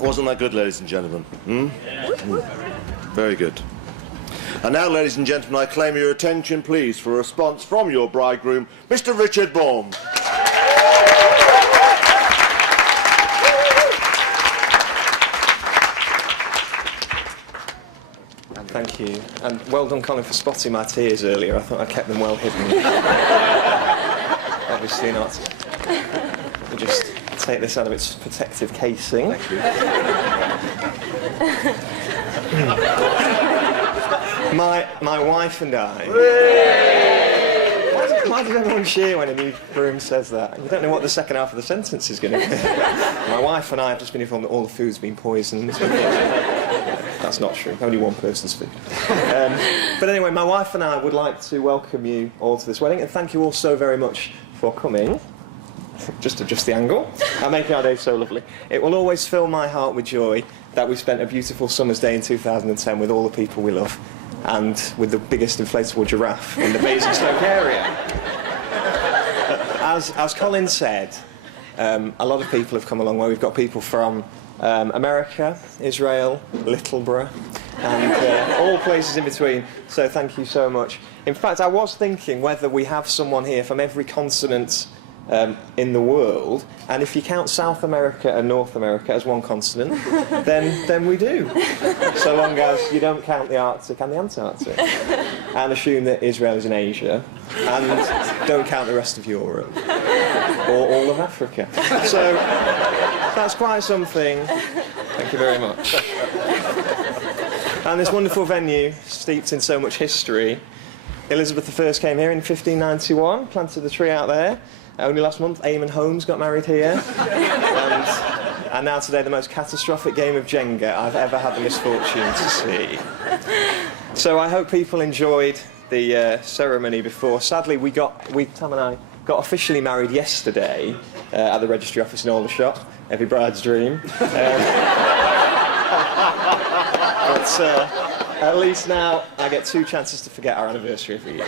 Wasn't that good, ladies and gentlemen? Very good. And now, ladies and gentlemen, I claim your attention, please, for a response from your bridegroom, Mr. Richard Baum. Thank you. And well done, Colin, for spotting my tears earlier. I thought I kept them well hidden. Obviously not. We'll just take this out of its protective casing. Thank you. My wife and I... Why does everyone cheer when a new groom says that? You don't know what the second half of the sentence is going to be. My wife and I have just been informed that all the food's been poisoned. That's not true. Only one person's food. But anyway, my wife and I would like to welcome you all to this wedding, and thank you all so very much for coming. Just adjust the angle. And making our day so lovely. It will always fill my heart with joy that we spent a beautiful summer's day in 2010 with all the people we love, and with the biggest inflatable giraffe in the Basingstoke area. As Colin said, a lot of people have come a long way. We've got people from America, Israel, Littleborough, and all places in between. So thank you so much. In fact, I was thinking whether we have someone here from every continent in the world, and if you count South America and North America as one continent, then we do. So long as you don't count the Arctic and the Antarctic, and assume that Israel is in Asia, and don't count the rest of Europe, or all of Africa. So that's quite something. Thank you very much. And this wonderful venue, steeped in so much history. Elizabeth I came here in 1591, planted the tree out there. Only last month, Eamon Holmes got married here. And now today, the most catastrophic game of Jenga I've ever had the misfortune to see. So I hope people enjoyed the ceremony before. Sadly, Tam and I got officially married yesterday at the registry office in Aldershot. Every bride's dream. But at least now I get 2 chances to forget our anniversary every year.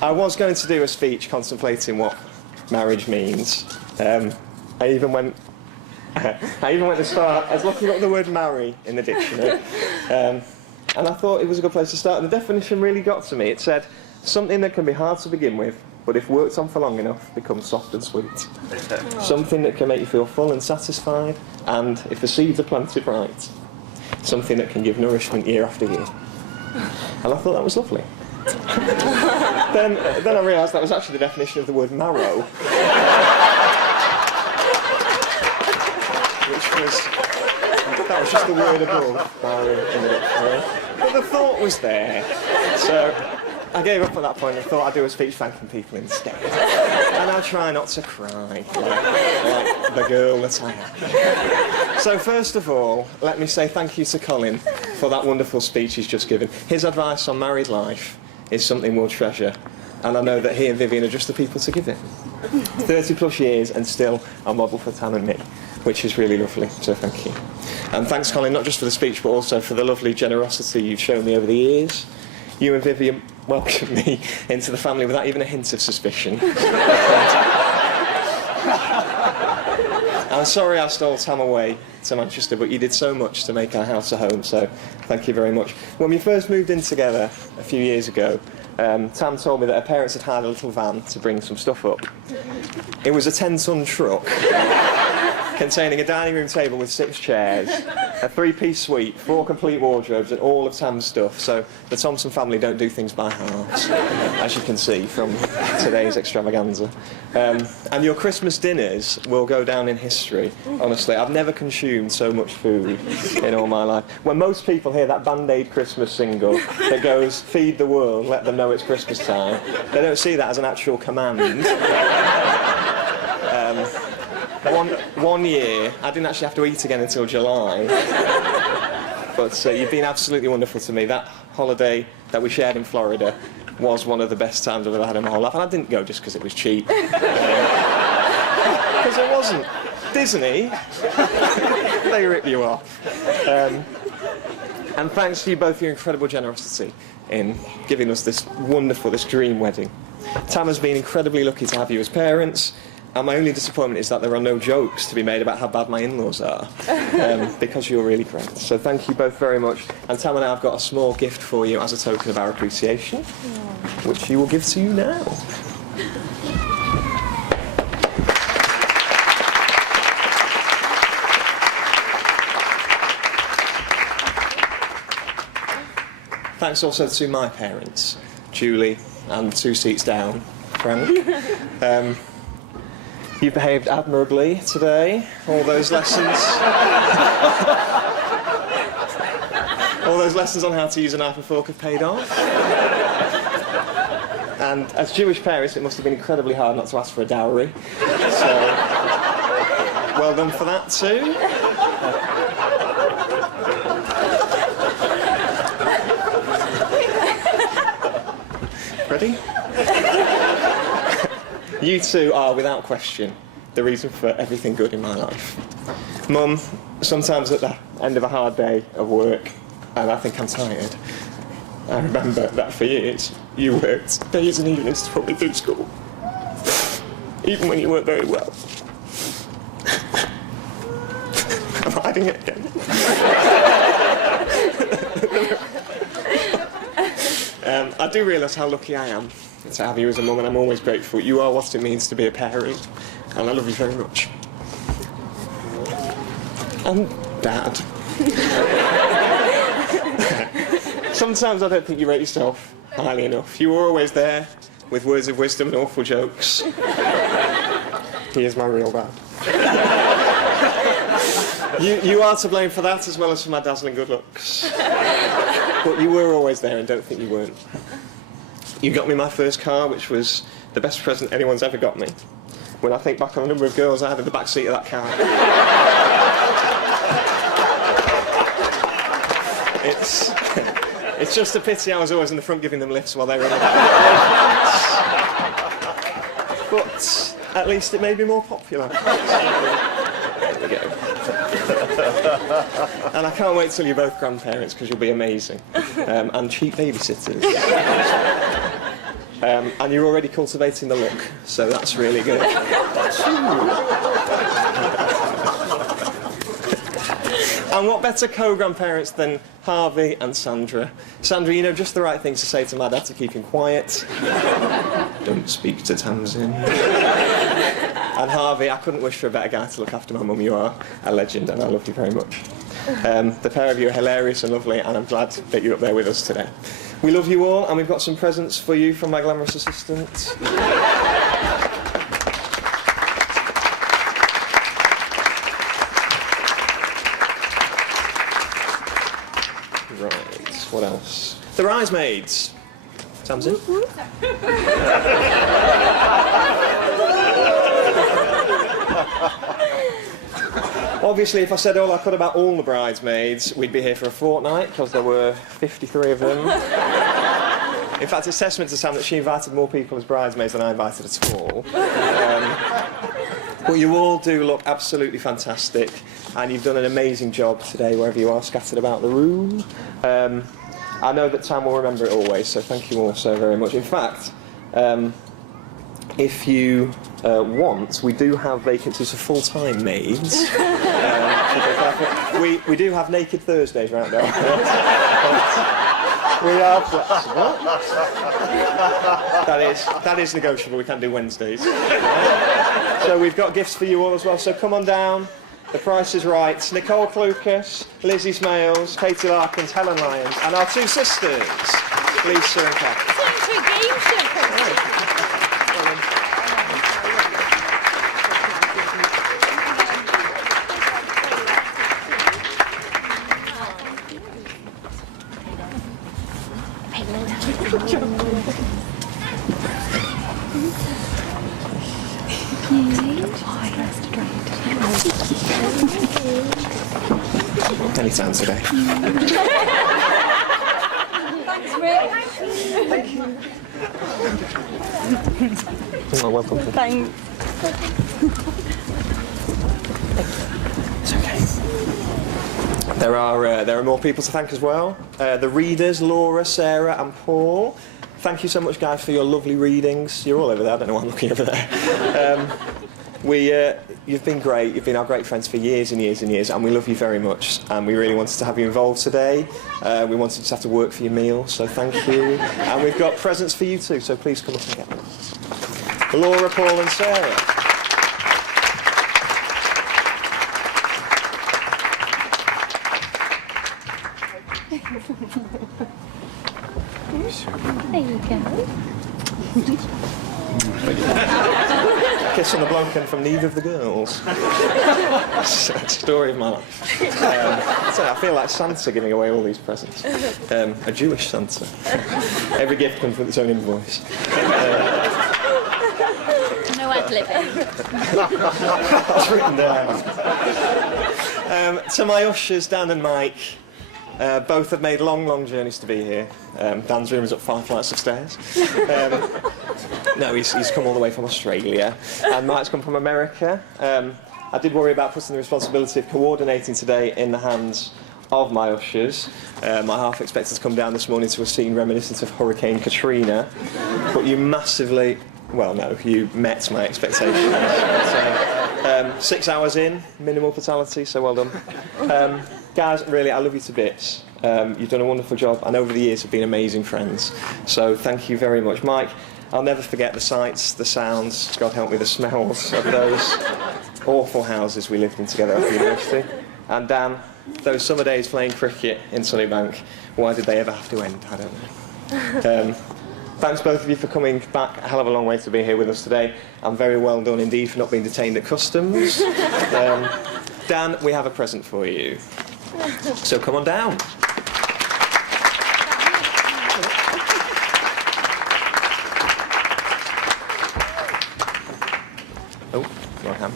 I was going to do a speech contemplating what marriage means. I even went to start. I was looking up the word marry in the dictionary, and I thought it was a good place to start. The definition really got to me. It said, something that can be hard to begin with, but if worked on for long enough, becomes soft and sweet. Something that can make you feel full and satisfied, and if the seeds are planted right, something that can give nourishment year after year. And I thought that was lovely. Then I realised that was actually the definition of the word marrow. That was just the word above, marrow in the dictionary. But the thought was there. So I gave up at that point and thought I'd do a speech thanking people instead. And I'll try not to cry, like the girl that I am. So first of all, let me say thank you to Colin for that wonderful speech he's just given. His advice on married life is something we'll treasure, and I know that he and Vivian are just the people to give it. 30 plus years and still a model for Tam and me, which is really lovely, so thank you. And thanks, Colin, not just for the speech, but also for the lovely generosity you've shown me over the years. You and Vivian welcomed me into the family without even a hint of suspicion. I'm sorry I stole Tam away to Manchester, but you did so much to make our house a home, so thank you very much. When we first moved in together a few years ago, Tam told me that her parents had hired a little van to bring some stuff up. It was a 10-ton truck containing a dining room table with 6 chairs, a 3-piece suite, 4 complete wardrobes, and all of Tam's stuff. So the Thompson family don't do things by halves, as you can see from today's extravaganza. And your Christmas dinners will go down in history, honestly. I've never consumed so much food in all my life. When most people hear that Band-Aid Christmas single that goes, feed the world, let them know it's Christmas time, they don't see that as an actual command. One year, I didn't actually have to eat again until July. But you've been absolutely wonderful to me. That holiday that we shared in Florida was one of the best times I've ever had in my whole life. And I didn't go just because it was cheap. Because it wasn't. Disney, they rip you off. And thanks to you both for your incredible generosity in giving us this wonderful, this dream wedding. Tam has been incredibly lucky to have you as parents, And my only disappointment is that there are no jokes to be made about how bad my in-laws are, because you're really great. So thank you both very much. And Tam and I have got a small gift for you as a token of our appreciation, which you will give to you now. Thanks also to my parents, Julie, and 2 seats down, Frank. You behaved admirably today. All those lessons. All those lessons on how to use a knife and fork have paid off. And as Jewish parents, it must have been incredibly hard not to ask for a dowry. So, well done for that too. Ready? You two are, without question, the reason for everything good in my life. Mum, sometimes at the end of a hard day of work, and I think I'm tired, I remember that for years, you worked days and evenings to put me through school. Even when you weren't very well. I'm hiding it again. I do realise how lucky I am to have you as a mum, and I'm always grateful. You are what it means to be a parent, and I love you very much. And Dad. Sometimes I don't think you rate yourself highly enough. You were always there with words of wisdom and awful jokes. He is my real dad. You are to blame for that as well as for my dazzling good looks. But you were always there, and don't think you weren't. You got me my first car, which was the best present anyone's ever got me. When I think back on the number of girls I had in the back seat of that car. It's just a pity I was always in the front giving them lifts while they were in the back. But at least it made me more popular. There we go. And I can't wait till you're both grandparents, because you'll be amazing. And cheap babysitters. And you're already cultivating the look, so that's really good. And what better co-grandparents than Harvey and Sandra? Sandra, you know just the right thing to say to my dad to keep him quiet. Don't speak to Tamsin. And Harvey, I couldn't wish for a better guy to look after my mum. You are a legend, and I love you very much. The pair of you are hilarious and lovely, and I'm glad that you're up there with us today. We love you all, and we've got some presents for you from my glamorous assistant. Right, what else? The bridesmaids. Tamsin? Obviously, if I said all I could about all the bridesmaids, we'd be here for a fortnight, because there were 53 of them. In fact, it's testament to Sam that she invited more people as bridesmaids than I invited at all. But you all do look absolutely fantastic, and you've done an amazing job today, wherever you are, scattered about the room. I know that Tam will remember it always, so thank you all so very much. In fact, if you want, we do have vacancies for full-time maids. We do have naked Thursdays right now. We are flexible. That is negotiable. We can do Wednesdays. So we've got gifts for you all as well. So come on down. The price is right. Nicole Clucas, Lizzie Smales, Katie Larkins, Helen Lyons, and our 2 sisters, Lisa and Kath. Anytime today. Thanks, Rick. Thank you. Oh, welcome. Thanks. It's okay. There are more people to thank as well. The readers, Laura, Sarah and Paul. Thank you so much, guys, for your lovely readings. You're all over there. I don't know why I'm looking over there. You've been great. You've been our great friends for years and years and years, and we love you very much. And we really wanted to have you involved today. We wanted to just have to work for your meal, so thank you. And we've got presents for you too, so please come up and get them. Laura, Paul, and Sarah. There you go. Kiss on the bloke and from neither of the girls. Story of my life. So I feel like Santa giving away all these presents. A Jewish Santa. Every gift comes with its own invoice. No ad-libbing. That's written down. To my ushers, Dan and Mike, both have made long journeys to be here. Dan's room is up 5 flights of stairs. No, he's come all the way from Australia, and Mike's come from America. I did worry about putting the responsibility of coordinating today in the hands of my ushers. I half expected to come down this morning to a scene reminiscent of Hurricane Katrina, but you massively, well, no, you met my expectations. So, 6 hours in, minimal fatality, so well done. Guys, really, I love you to bits. You've done a wonderful job, and over the years have been amazing friends. So thank you very much. Mike, I'll never forget the sights, the sounds, God help me, the smells of those awful houses we lived in together at university. And Dan, those summer days playing cricket in Sunnybank, why did they ever have to end? I don't know. Thanks both of you for coming back a hell of a long way to be here with us today, and very well done indeed for not being detained at customs. Dan, we have a present for you. So come on down. Oh, wrong hand.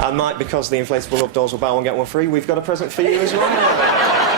And Mike, because the inflatable love dolls were buy one get one free, we've got a present for you as well.